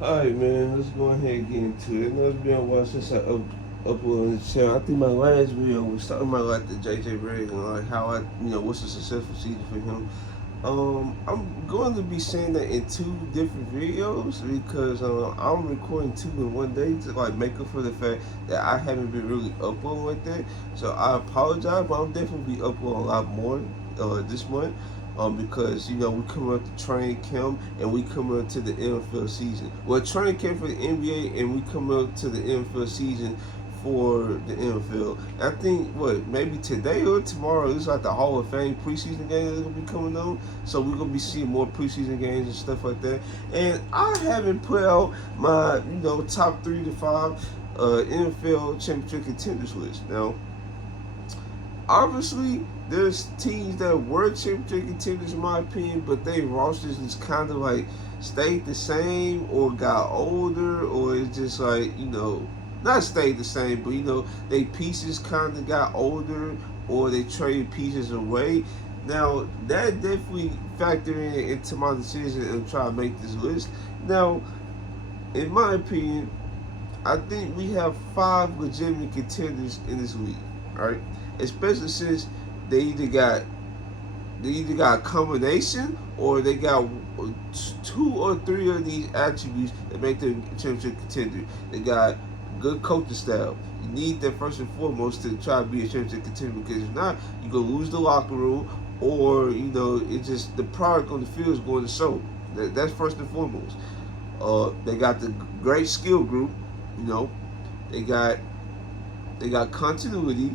Alright, man, let's go ahead and get into it. I know it's been a while since I uploaded on the channel. I think my last video was talking about like the JJ Redick and like how what's a successful season for him. I'm going to be saying that in two different videos because I'm recording two in one day to like make up for the fact that I haven't been really uploading like that. So I apologize, but I'll definitely be uploading a lot more this month. Because we come up to training camp and we come up to the NFL season. Well, training camp for the NBA and we come up to the NFL season for the NFL. I think maybe today or tomorrow is like the Hall of Fame preseason game that's gonna be coming on. So we're gonna be seeing more preseason games and stuff like that. And I haven't put out my top 3 to 5 NFL championship contenders list. Now, obviously, there's teams that were championship contenders in my opinion, but their rosters is kind of like stayed the same or got older, or it's just like not stayed the same, but they pieces kind of got older, or they traded pieces away. Now that definitely factored into my decision and try to make this list. Now, in my opinion, I think we have 5 legitimate contenders in this league. All right, especially since they either got a combination or they got 2 or 3 of these attributes that make them a championship contender. They got good coaching style. You need that first and foremost to try to be a championship contender, because if not, you're gonna lose the locker room, or it's just the product on the field is going to show. That's first and foremost. They got the great skill group. You know, they got continuity,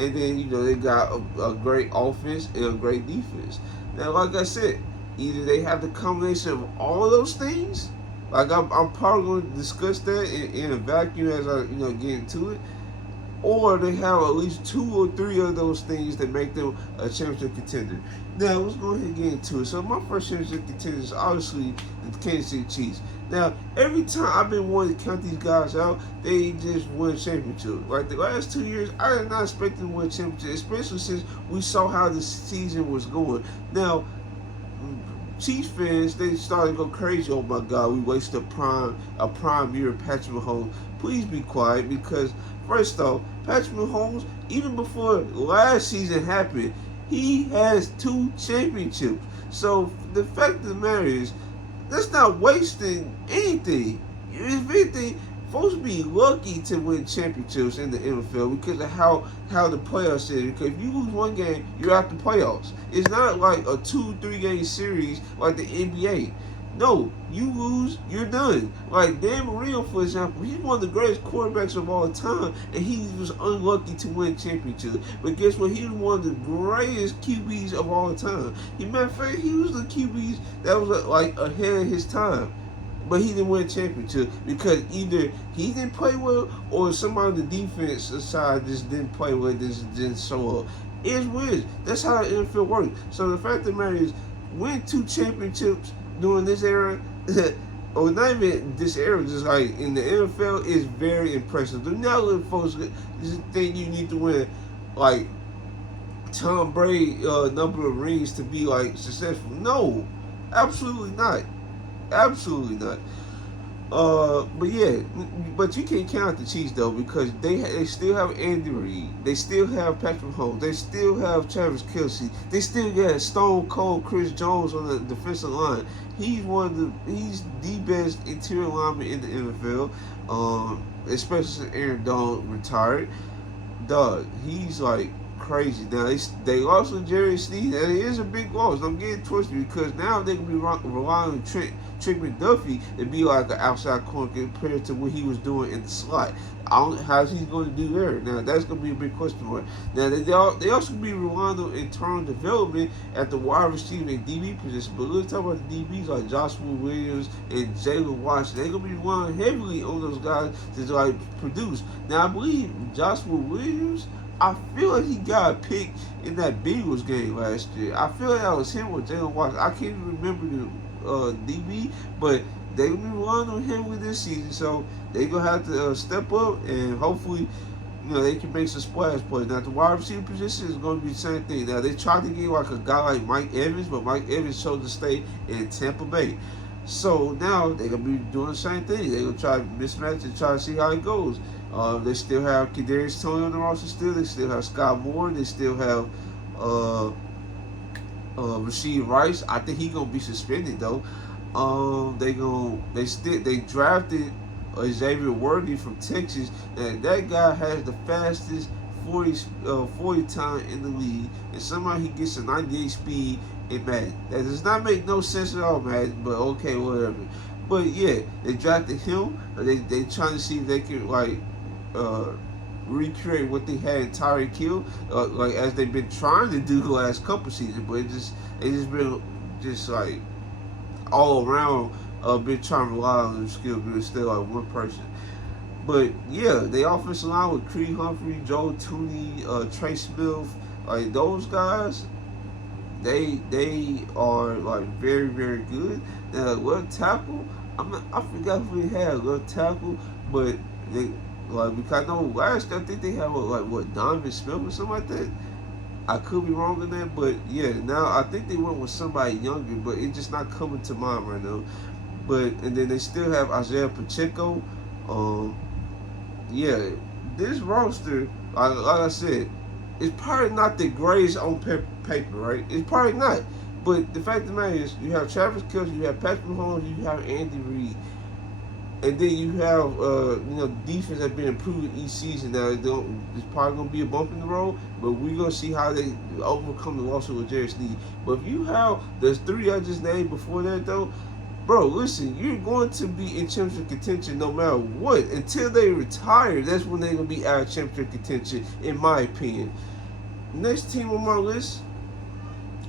and then they got a great offense and a great defense. Now, like I said, either they have the combination of all of those things. Like I'm probably going to discuss that in a vacuum as I get into it, or they have at least 2 or 3 of those things that make them a championship contender. Now, let's go ahead and get into it. So, my first championship contender is obviously the Kansas City Chiefs. Now, every time I've been wanting to count these guys out, they just win a championship. Like the last 2 years, I did not expect them to win a championship, especially since we saw how the season was going. Now, Chiefs fans, they started to go crazy. Oh my God, we wasted a prime year of Patrick Mahomes. Please be quiet, because first off, Patrick Mahomes, even before last season happened, he has 2 championships. So the fact of the matter is, that's not wasting anything. If anything, folks be lucky to win championships in the NFL because of how the playoffs is. Because if you lose one game, you're out the playoffs. It's not like a 2-3 game series like the NBA. No, you lose, you're done. Like Dan Marino, for example, he's one of the greatest quarterbacks of all time, and he was unlucky to win championships. But guess what? He was one of the greatest QBs of all time. Matter of fact, he was the QBs that was like ahead of his time. But he didn't win a championship because either he didn't play well or somebody on the defense side just didn't play well, just didn't show up. It's weird. That's how the NFL works. So the fact of the matter is, win 2 championships during this era, or not even this era, just like in the NFL, is very impressive. Do not let folks think you need to win like Tom Brady number of rings to be like successful. No, absolutely not. Absolutely not. But yeah, but you can't count the Chiefs though, because they still have Andy Reid, they still have Patrick Mahomes, they still have Travis Kelce, they still got Stone Cold Chris Jones on the defensive line. He's the best interior lineman in the NFL, especially since Aaron Donald retired. Dog, he's like crazy. Now they lost with Jerry Sneed, and it is a big loss. Don't get it twisted, because now they can be relying on Trent McDuffie to be like an outside corner compared to what he was doing in the slot. I don't know how he's going to do there. Now that's going to be a big question mark. Now they also be relying on internal development at the wide receiver and DB position. But let's talk about the DBs like Joshua Williams and Jalen Washington. They're going to be relying heavily on those guys to like produce. Now I believe Joshua Williams, I feel like he got a pick in that Bengals game last year. I feel like that was him or Jalen Washington. I can't even remember the DB, but they're going to be relying on him with this season. So they're going to have to step up, and hopefully they can make some splash plays. Now, the wide receiver position is going to be the same thing. Now, they tried to get like a guy like Mike Evans, but Mike Evans chose to stay in Tampa Bay. So now they're gonna be doing the same thing. They're gonna try to mismatch and try to see how it goes. They still have Kadarius Toney on the roster. Still, they still have Scott Moore. They still have uh, Rasheed Rice. I think he gonna be suspended though. They drafted Xavier Worthy from Texas, and that guy has the fastest 40 time in the league, and somehow he gets a 98 speed in Madden. That does not make no sense at all, Madden. But okay, whatever. But yeah, they drafted him. They trying to see if they can uh, recreate what they had in Tyreek Hill, like as they've been trying to do the last couple seasons. But it just been just like all around been trying to rely on their skill, but it's still like one person. But yeah, the offensive line with Creed Humphrey, Joe Tooney, Trey Smith, like those guys, they are like very very good. Now left tackle, I forgot who they had left tackle, but they like because I know last year I think they had what Donovan Smith or something like that. I could be wrong in that, but yeah, now I think they went with somebody younger, but it's just not coming to mind right now. But and then they still have Isaiah Pacheco. Um, yeah, this roster, like I said, it's probably not the greatest on paper, right? It's probably not. But the fact of the matter is, you have Travis Kelce, you have Patrick Mahomes, you have Andy Reid, and then you have defense that's been improving each season. Now it's probably gonna be a bump in the road, but we're gonna see how they overcome the loss with Jerry Sneed. But if you have the three I just named before that though, bro, listen, you're going to be in championship contention no matter what. Until they retire, that's when they're going to be out of championship contention, in my opinion. Next team on my list,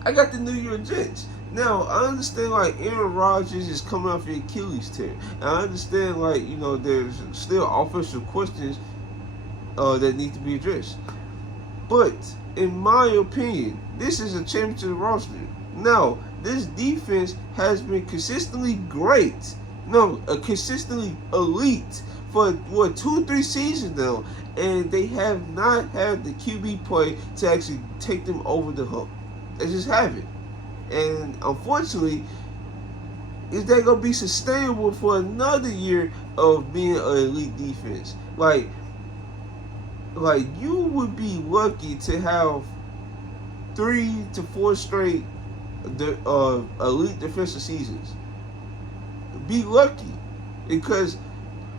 I got the New York Jets. Now, I understand, like, Aaron Rodgers is coming off the Achilles tear. And I understand, like, there's still offensive questions that need to be addressed. But, in my opinion, this is a championship roster. Now, this defense has been consistently great. No, consistently elite for 2-3 seasons now, and they have not had the QB play to actually take them over the hump. They just haven't, and unfortunately, is that gonna be sustainable for another year of being an elite defense? Like you would be lucky to have 3 to 4 straight elite defensive seasons. Be lucky, because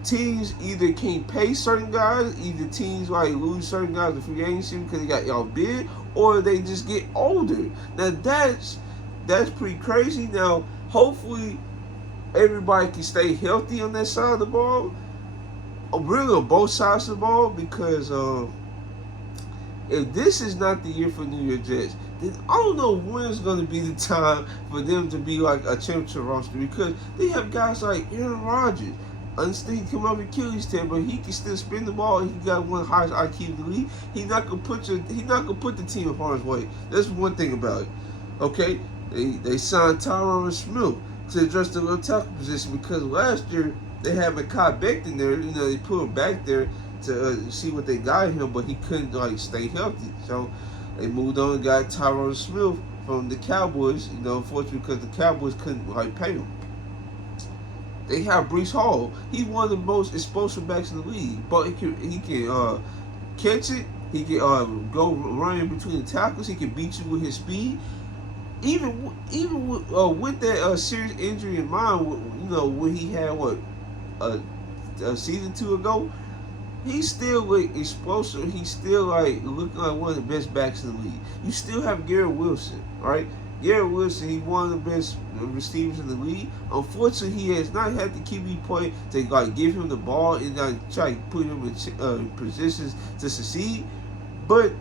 teams either can't pay certain guys, either teams like lose certain guys to free agency because they got y'all bid, or they just get older. Now that's pretty crazy. Now hopefully everybody can stay healthy on that side of the ball, really on both sides of the ball, because if this is not the year for New York Jets, then I don't know when it's going to be the time for them to be like a championship roster, because they have guys like Aaron Rodgers. Understand he come off Achilles tear, but he can still spin the ball. He got one of the highest IQ in the league. He's not gonna put the team in harm's way. That's one thing about it. Okay, they signed Tyron Smith to address the left tackle position, because last year they had Mekhi Becton there. They put him back there to see what they got him, but he couldn't stay healthy. So they moved on and got Tyron Smith from the Cowboys. Unfortunately, because the Cowboys couldn't pay him. They have Breece Hall. He's one of the most explosive backs in the league. But he can catch it. He can go running between the tackles. He can beat you with his speed. Even with that serious injury in mind, when he had a season 2 ago, he's still explosive. He's still looking like one of the best backs in the league. You still have Garrett Wilson, right? Garrett Wilson, he's one of the best receivers in the league. Unfortunately, he has not had the QB play to give him the ball and try to put him in positions to succeed. But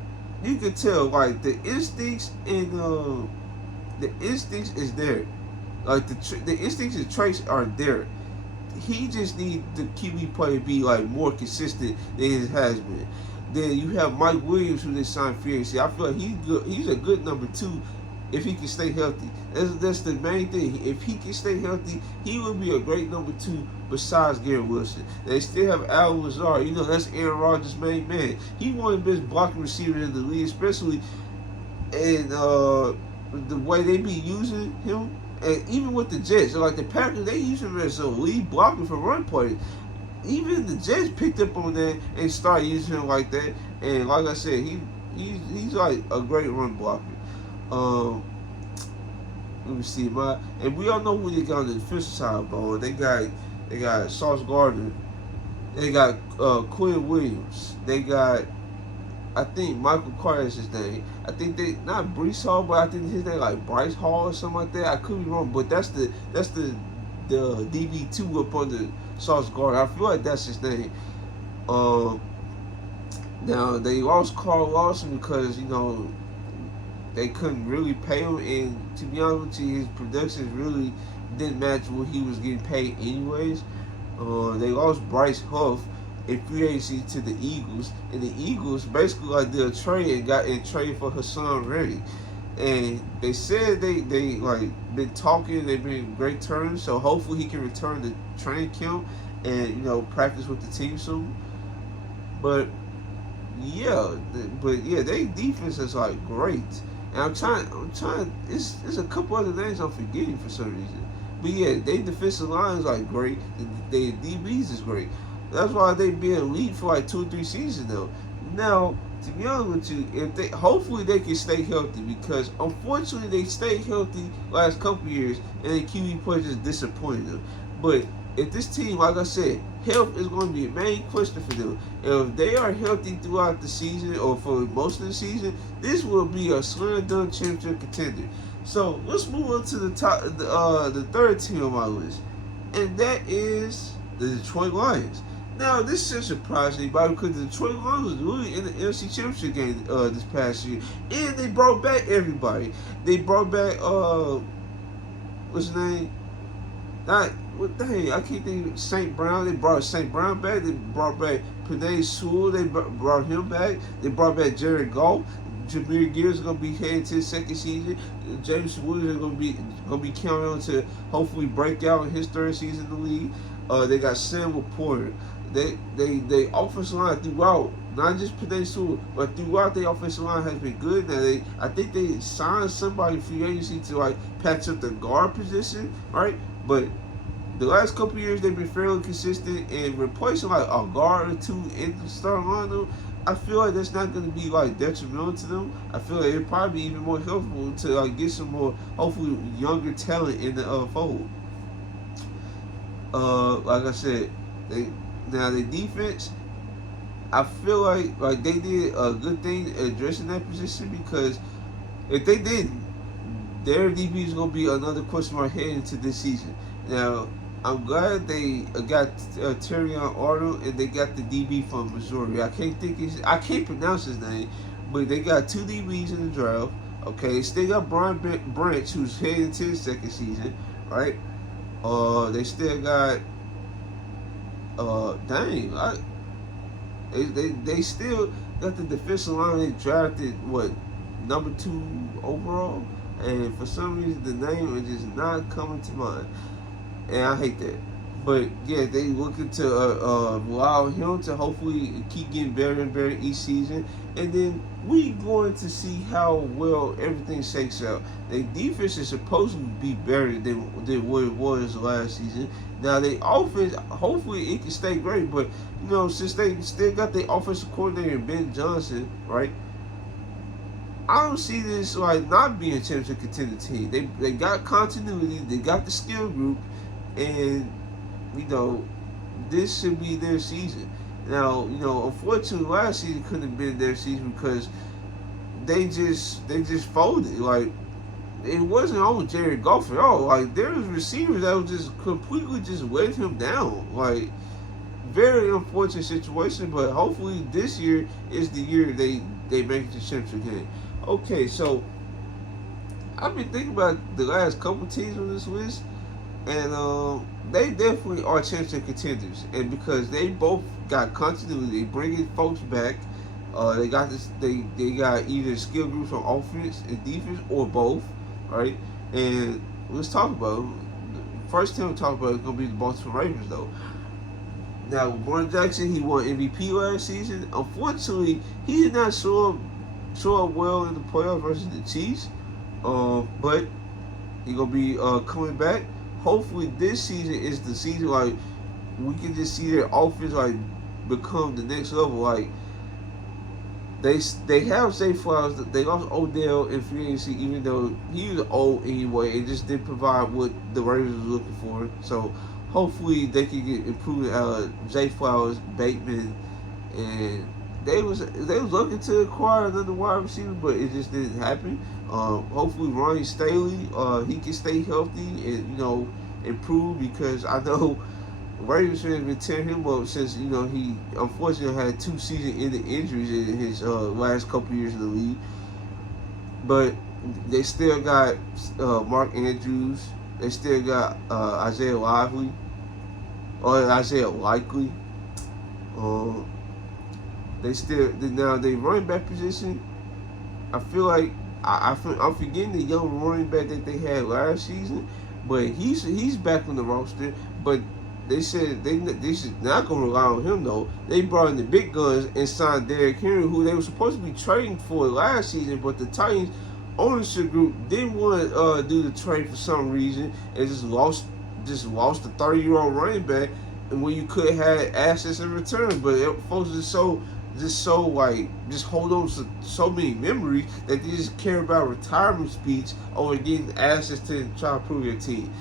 you can tell, the instincts and the instincts is there. The instincts and traits are there. He just needs the QB play to be more consistent than it has been. Then you have Mike Williams, who they signed free agency. I feel like he's good. He's a good number 2 if he can stay healthy. That's the main thing. If he can stay healthy, he would be a great number 2 besides Garrett Wilson. They still have Allen Lazard. That's Aaron Rodgers' main man. He's one of the best blocking receivers in the league, especially in the way they be using him And even with the Jets, like the Packers, they use him as a lead blocker for run plays. Even the Jets picked up on that and started using him like that. And like I said, he's like a great run blocker. Um, Let me see, and we all know who they got on the defensive side of the ball. They got Sauce Gardner. They got Quinn Williams. They got, I think Michael Carter is his name. I think they not Brees Hall, but I think his name like Bryce Hall or something like that. I could be wrong, but that's the DB2 up under Sauce Gardner. I feel like that's his name. Um, Now they lost Carl Lawson because they couldn't really pay him, and to be honest with you, his production really didn't match what he was getting paid anyways. They lost Bryce Huff in free agency to the Eagles, and the Eagles basically like did a trade and got in trade for Hassan Reddick. And they said they like been talking, they've been in great terms, so hopefully he can return to training camp and practice with the team soon. But yeah, they defense is like great. And I'm trying. It's a couple other names I'm forgetting for some reason. But yeah, they defensive line is like great. They DBs is great. That's why they been elite for like 2 or 3 seasons though. Now, to be honest with you, if they hopefully they can stay healthy, because unfortunately they stayed healthy last couple years and the QB play just disappointed them. But if this team, like I said, health is going to be a main question for them. And if they are healthy throughout the season or for most of the season, this will be a slam dunk championship contender. So let's move on to the third team on my list, and that is the Detroit Lions. Now, this should surprise anybody because the Detroit Lions was really in the NFC Championship game this past year, and they brought back everybody. They brought back what's his name? Not what the hell? I can't think of St. Brown. They brought St. Brown back. They brought back Penei Sewell. They brought him back. They brought back Jared Goff. Jameer Gibbs is gonna be heading to his second season. James Williams is gonna be counted on to hopefully break out in his third season in the league. They got Sam Laporta. They offensive line throughout, not just Penei Sewell, but throughout the offensive line has been good. Now I think they signed somebody free agency to like patch up the guard position, right? But the last couple of years they've been fairly consistent, and replacing like a guard or two in the starting lineup, I feel like that's not going to be like detrimental to them. I feel like it'd probably be even more helpful to like get some more, hopefully, younger talent in the fold. Like I said, the defense, I feel like they did a good thing addressing that position, because if they didn't, their DB is going to be another question mark heading into this season. Now, I'm glad they got Terrion Arnold, and they got the DB from Missouri. I can't pronounce his name, but they got 2 DBs in the draft. Okay, still got Brian Branch, who's heading to his second season, right? They still got they still got the defensive line. They drafted number 2 overall, and for some reason the name is just not coming to mind. And I hate that. But yeah, they looking to allow him to hopefully keep getting better and better each season. And then we going to see how well everything shakes out. The defense is supposed to be better than what it was last season. Now the offense, hopefully it can stay great. But since they still got the offensive coordinator Ben Johnson, right? I don't see this like not being a championship contender team. They got continuity. They got the skill group. And this should be their season. Now, unfortunately, last season couldn't have been their season because they just folded. Like, it wasn't on Jared Goff at all. Like, there was receivers that was just completely just letting him down. Like, very unfortunate situation. But hopefully, this year is the year they make it to championship game. Okay, so I've been thinking about the last couple teams on this list. And they definitely are championship contenders, and because they both got continuity, they bringing folks back. They got this. They got either skill groups on offense and defense, or both, right? And let's talk about the first team. We talk about is gonna be the Baltimore Ravens, though. Now, Lamar Jackson, he won MVP last season. Unfortunately, he did not show up well in the playoffs versus the Chiefs. But He gonna be coming back. Hopefully, this season is the season like we can just see their offense like become the next level. Like they have Zay Flowers. They lost Odell in free agency, even though he was old anyway. It just didn't provide what the Ravens was looking for. So hopefully they can get improved. Zay Flowers, Bateman, and they was looking to acquire another wide receiver, but it just didn't happen. Hopefully Ronnie Staley, he can stay healthy and improve, because I know Ravens fans been tearing him up since he unfortunately had 2 season-ending injuries in his last couple years in the league. But they still got Mark Andrews. They still got Isaiah Lively or Isaiah Likely. They still now they running back position. I feel like I'm forgetting the young running back that they had last season, but he's back on the roster. But they said they should not gonna rely on him though. They brought in the big guns and signed Derrick Henry, who they were supposed to be trading for last season, but the Titans ownership group didn't want to do the trade for some reason and just lost the 30-year-old running back, and when you could have assets in return. But folks are so like just hold on to so many memories that they just care about retirement speech over getting assets to try to prove your team.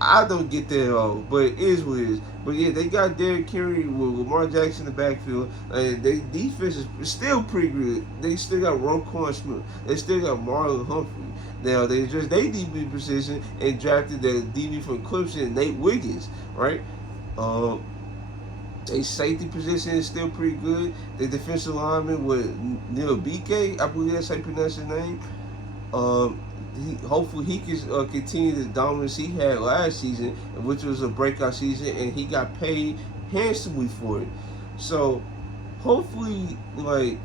I don't get that at all, but it is what it is. But yeah, they got Derrick Henry with Lamar Jackson in the backfield, and their defense is still pretty good. They still got Roquan Smith. They still got Marlon Humphrey. Now they just they DB position and drafted the DB from Clemson, Nate Wiggins, right? Their safety position is still pretty good. The defensive lineman with Neil BK, I believe that's how you pronounce his name. Hopefully he can continue the dominance he had last season, which was a breakout season, and he got paid handsomely for it. So hopefully, like,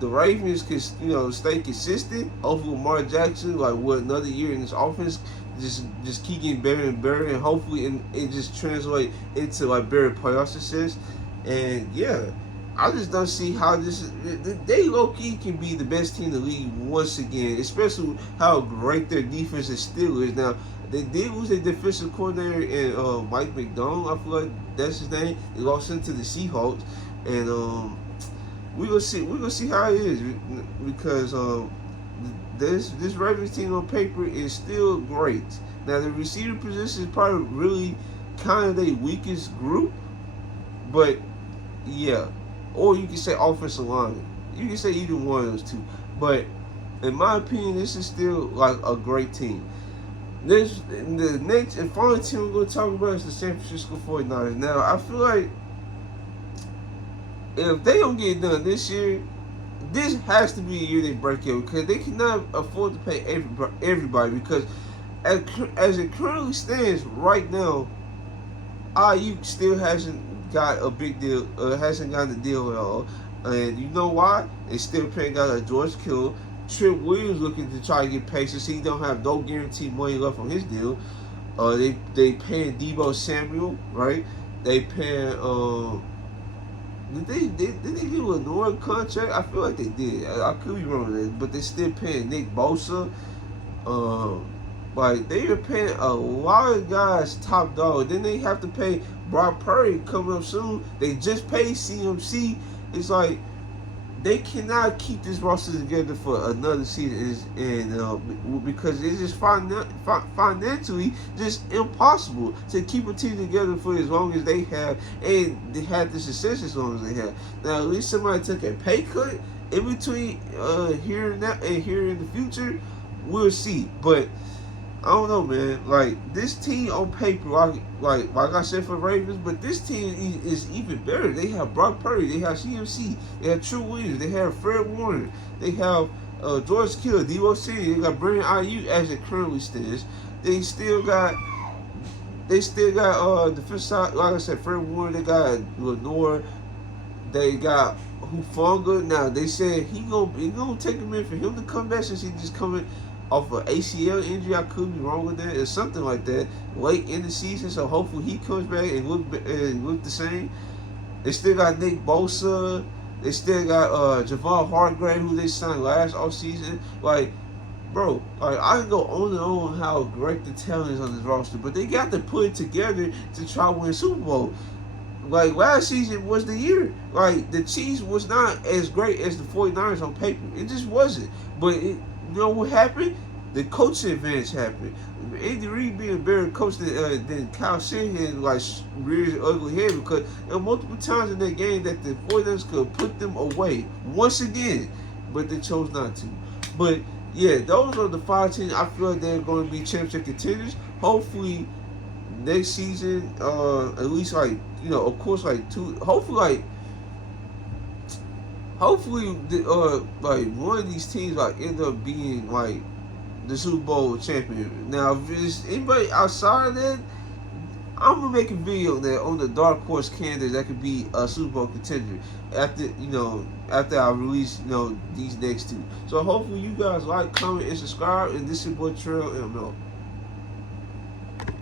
the Ravens can stay consistent. Hopefully Lamar Jackson, like, what, another year in this offense, just keep getting better and better, and hopefully it just translate into like better playoff success. And yeah, I just don't see how they low-key can be the best team in the league once again, especially how great their defense still is. Now, they did lose their defensive coordinator and Mike McDonald, I feel like that's his name. They lost into the Seahawks, and we're gonna see how it is, because this Ravens team on paper is still great. Now, the receiver position is probably really kind of their weakest group, but yeah. Or you can say offensive line. You can say either one of those two. But in my opinion, this is still like a great team. The next and final team we're going to talk about is the San Francisco 49ers. Now, I feel like if they don't get it done this year, this has to be a year they break it, because they cannot afford to pay everybody, because as it currently stands right now, Ayuk still hasn't got a big deal, hasn't gotten a deal at all. And you know why? They still paying guys like George Kittle. Trent Williams looking to try to get paid since he don't have no guaranteed money left on his deal. They paying Deebo Samuel, right? They paying did they give Lenore a contract? I feel like they did. I could be wrong with that, but they still paying Nick Bosa. Like, they are paying a lot of guys top dog. Then they have to pay Brock Purdy coming up soon. They just paid CMC. It's like they cannot keep this roster together for another season, and because it's just financially just impossible to keep a team together for as long as they have, and they had the success as long as they have. Now, at least somebody took a pay cut in between here and that, and here in the future. We'll see, but I don't know, man. Like, this team on paper, like I said for Ravens, but this team is even better. They have Brock Purdy, they have CMC, they have True Williams, they have Fred Warner, they have George Kittle, Deebo Samuel, they got Brandon Ayuk as it currently stands. They still got defense side, like I said, Fred Warner. They got Lenore. They got Hufanga. Now they said he gonna take a minute for him to come back, since he just coming off an ACL injury. I could be wrong with that, or something like that, late in the season. So hopefully he comes back and look the same. They still got Nick Bosa. They still got Javon Hargrave, who they signed last offseason. Like, bro, like I can go on and on how great the talent is on this roster, but they got to put it together to try to win Super Bowl. Like last season was the year. Like the Chiefs was not as great as the 49ers on paper. It just wasn't. But you know what happened? The coaching advantage happened. Andy Reid being a better coach than Kyle Shanahan, like reared his ugly head because there were multiple times in that game that the 49ers could put them away once again, but they chose not to. But yeah, those are the 5 teams I feel like they're going to be championship contenders. Hopefully next season, at least like of course like two. Hopefully, like one of these teams like end up being like the Super Bowl champion. Now, if there's anybody outside of that, I'm gonna make a video that on the dark horse candidate that could be a Super Bowl contender after I release these next two. So hopefully you guys like, comment, and subscribe. And this is your boy Trail ML.